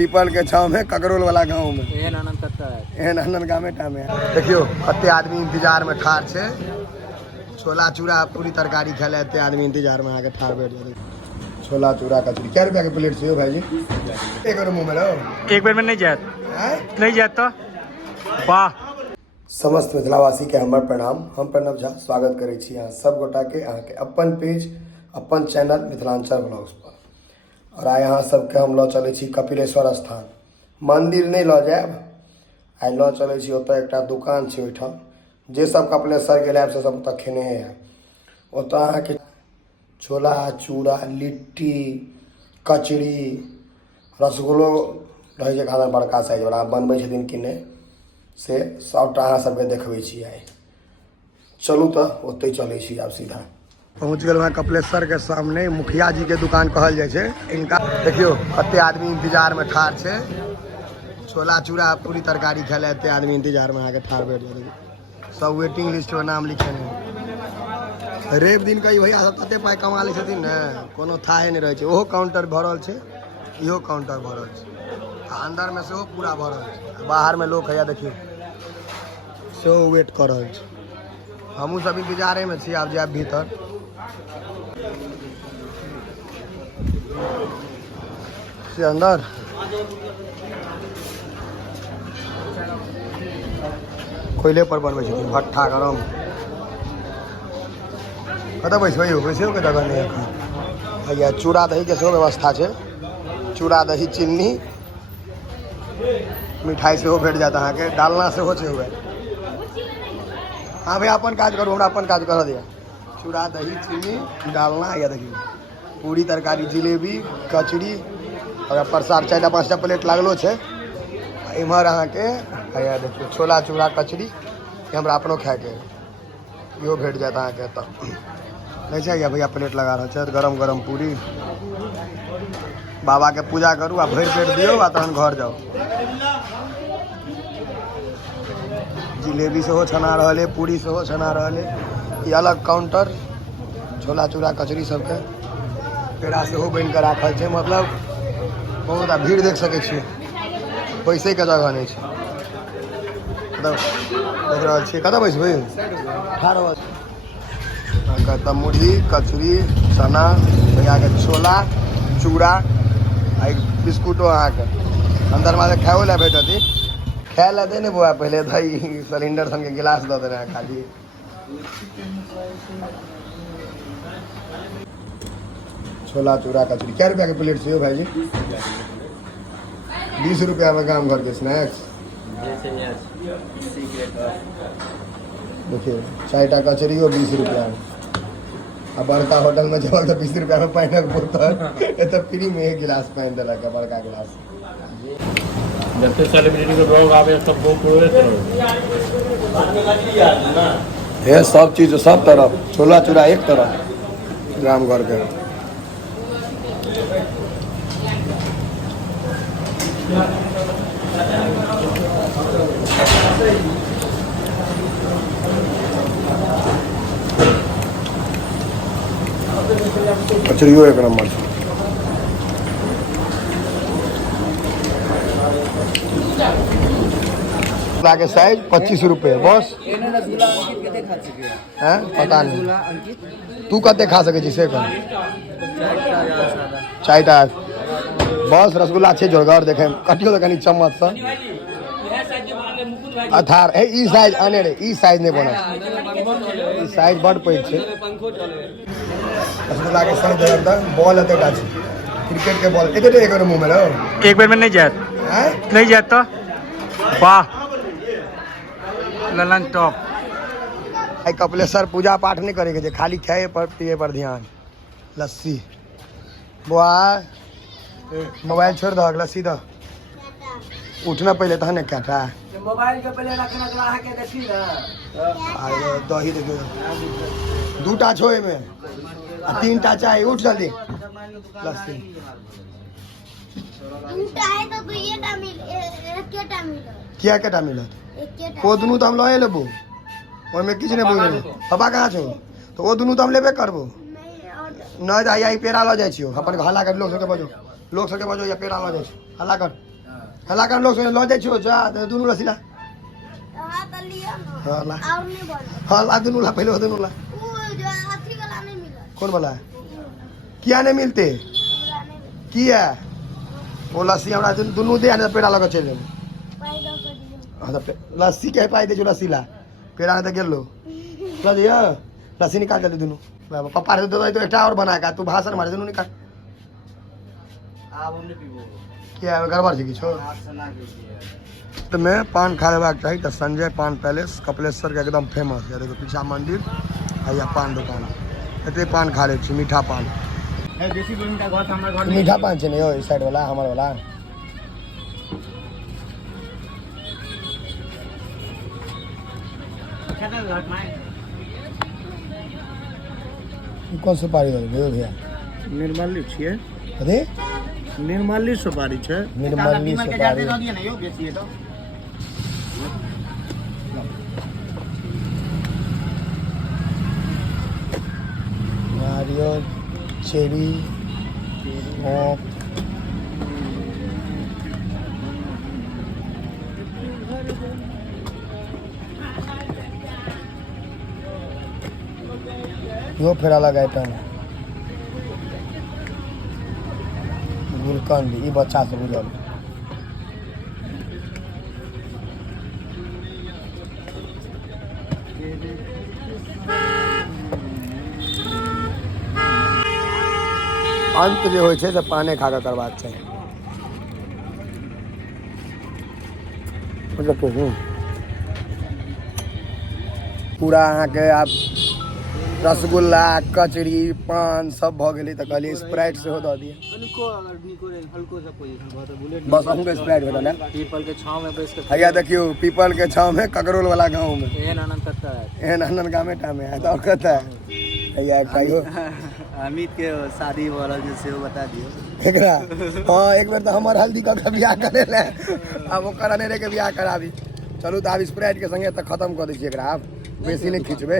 People के छाव में ककरोल वाला गाँव में एहन गाँव में देखियो कते आदमी इंतजार में ठार छे। छोला चूड़ा पूरी तरकारी खाए एते आदमी इंतजार में आके ठार बैठ जाते। छोला चूड़ा कचौड़ी क्या रुपया के प्लेट से भाई जी? एक बार मुँह में रहो, एक बार में नहीं जात तो वाह। समस्त मिथिलावासी के हमर प्रणाम। हम प्रणव झा स्वागत करै छी अहाँ सब गोटा के अहाँ के अपन पेज अपन चैनल मिथिलांचल ब्लॉग्स पर। और आइ अहाँ सबके हम लऽ चलै छी कपिलेश्वर स्थान। मंदिर नहीं लऽ जायब, आइ लऽ चलै छी ओतऽ एकटा दुकान छै, ओहिठाम जे सब कपिलेश्वर गेल आयब से सब ओतऽ खेने है। ओतऽ अहाँ के छोला चूड़ा लिट्टी कचड़ी रसगुल्लो रहै छै खाना बड़का साइज वाला बनबै छथिन कि नहीं से सबटा अहाँ सबके देखबै छी। आइ चलू तऽ ओतै चलै छी। आब सीधा पहुँच गेल वहाँ कपिलेश्वर के सामने मुखिया जी के दुकान कहल जाय छै। इनका देखियो कते आदमी इंतजार में ठार छे। छोला चूड़ा पूरी तरकारी खाए एते आदमी इंतजार में आके ठार बैठ जाते। सब वेटिंग लिस्ट में नाम लिखेने। रेव दिन कई भैया सब कते पाई कमा लै छथिन ने, कोनो थाहे नहीं रहे छै। ओहो काउंटर भरल छै, इहो काउंटर भरल छै, अंदर में सेहो पूरा भरल छै। बाहर में लोग है देखियो सेहो वेट कर रहल छै। हमहूँ सब इंतजारे में छी, आब जायब भीतर। से अंदर कोयले पर बनबै छथिन भट्ठा गरम। कतऽ बैसबै यौ? बैसो के जगह नहीं एखन। भैया चूड़ा दही के सेहो व्यवस्था छै। चूड़ा दही चीनी मिठाई सेहो भेट जात अहाँ के। डालना सेहो छै हुए। हाँ भैया अपन काज करू, हमरा अपन काज कर दिया। चूड़ा दही चीनी डालना या देखियो पूरी तरकारी जिलेबी कचड़ी और प्रसाद 4-5 प्लेट लागलो छै। इम्हर अहाँ के हैया देखियो छोला चूड़ा कचड़ी हमरा अपनो खाए के इहो भेट जात अहाँ के। एतऽ नहीं छै भैया प्लेट लगा रहल छै। गरम गरम पूरी बाबा के पूजा करू आ भरि पेट दियौ आ तहन घर जाओ। जिलेबी सेहो छना रहल है, पूरी सेहो छना रहल है। ये अलग काउंटर छोला चूड़ा कचड़ी सबके पेड़ा सेहो बन के राखल छै। मतलब बहुत भीड़ देख सकै छियै, बैसे के जगह नहीं छै। देख रहल छियै कतऽ बैसबै? तब मुरही कचड़ी चना भैया के छोला चूड़ा आ बिस्कुटो अहाँ के अंदर में खाओ ला भेटत। खाए ला दे ने बुआ, पहले दही सिलेंडर संगे गिलास दे देना खाली। छोला चूड़ा कचड़ी क्या रुपया के प्लेट से भाई जी? 20 रुपया में गाँव घर के स्नैक्स। देखिए 4टा कचड़ियो 20 रुपया में। अब बड़का होटल में जब तो 20 रुपया में पानी बोतल तो फ्री में 1 गिलास पानी दिलक है, बड़का गिलास। जब से सेलिब्रिटी के ब्लॉग आवे सबको पूरे है सब चीज सब तरफ। छोला चूड़ा एक तरफ गाँव घर के। कचड़ियों एक नंबर से। के साइज 25 रुपये बस। हैं पता नहीं तू कते खा सके छी से कर। 4टा बस रसगुल्ला छै जोरगर देखे कटियो तो कनी चम्मच से अथार है। ई साइज आने रे, ई साइज नहीं बना। ई साइज बड़ पैघ छै। रसगुल्ला के साइज एकदम बॉल एतेटा छै, क्रिकेट के बॉल एतेटे। एक बार मुंह में रहो, एक बार में नहीं जात नहीं जात तो वाह ललन टॉप। आई कपिलेश्वर पूजा पाठ नहीं करे के, खाली खाए पर पिए पर ध्यान। लस्सी बुआ मोबाइल छोड़ दो, लस्सी दो। उठना पहले तहन ने क्या था मोबाइल के पहले रखना तो आके देखी ना। आयो दही देखियो 2टा छोए में 3टा चाय। उठ जल्दी लस्सी 2टा है तो 2टा मिल एकेटा मिलत। क्या केटा मिलत? ओ दुनू तो हम लए लेबो, ओय में किछ नै बोलबो। पापा कहाँ छौ? तो ओ दुनू तो हम लेबे करबो। नहीं आई पेड़ा ल जाइ छियो अपन हल्ला कर। लोग सबके बजो या पेड़ा ल जाइ छियो हल्ला कर। हला कर लोग लो जाय छो जा दुनु रसीला हां त लियो न हां ला और नहीं बोल हां ला दुनु ला पहले दुनु ला वो जो अथी वाला नहीं मिला कौन वाला क्या नहीं मिलते वाला नहीं की है वो लस्सी हमरा दुनु दे आने पेड़ा लगा चल पाई दो कर दियो हां तो लस्सी के पाई दे जो लस्सी ला पेड़ा आने तो गेलो ला दिया लस्सी निकाल दे दुनु पापा रे दो तो एकटा और बना का तू भाषण मारे दुनु निकाल आप हमने पीबो क्या गड़बड़ छै किछो आप सुना के तो मैं पान खा लेबाक चाही तो संजय पान पैलेस कपिलेश्वर के एकदम फेमस है देखो पीछा मंदिर आ या पान दुकान एते पान खा ले छी मीठा पान है देसी गोविंद का घर हमर घर मीठा पान छै ने यो इस साइड वाला हमर वाला खाता घर में कौन सुपारी दे भैया निर्मली छिए अरे निर्मली सुपारी छै निर्मली के सुपारी जाते दो दिए ना यो बेसी है तो नारियल चेरी और यो फिर अलग आइटम है गुलकंद ई बच्चा से बुझल अंत जे होइ छै से पाने खा कऽ करबाक चाही पूरा अहाँके आब रसगुल्ला कचरी पान सब भऽ गेलै तऽ कहलियै स्प्राइट सेहो दऽ दिए हल्को अगर निको रे हल्को सा पोजीशन बहुत बुलेट बस हमको स्प्राइट बता ना पीपल के छांव में बैठ के हैया देखियो पीपल के छाव में ककरोल वाला गांव में एहन आनंद करता है एहन आनंद गामे टामे है तो कहता है हैया कहियो अमित के शादी हो रहल छै सेहो बता दियो एकरा हाँ एक बेर तो हमर हल्दी कऽ के बियाह करे ले अब ओकर अनेरे के बियाह कराबी चलू तऽ आब स्प्राइट के संगे तऽ खत्म कऽ दै छी एकरा आब बेसी नहीं खींचबे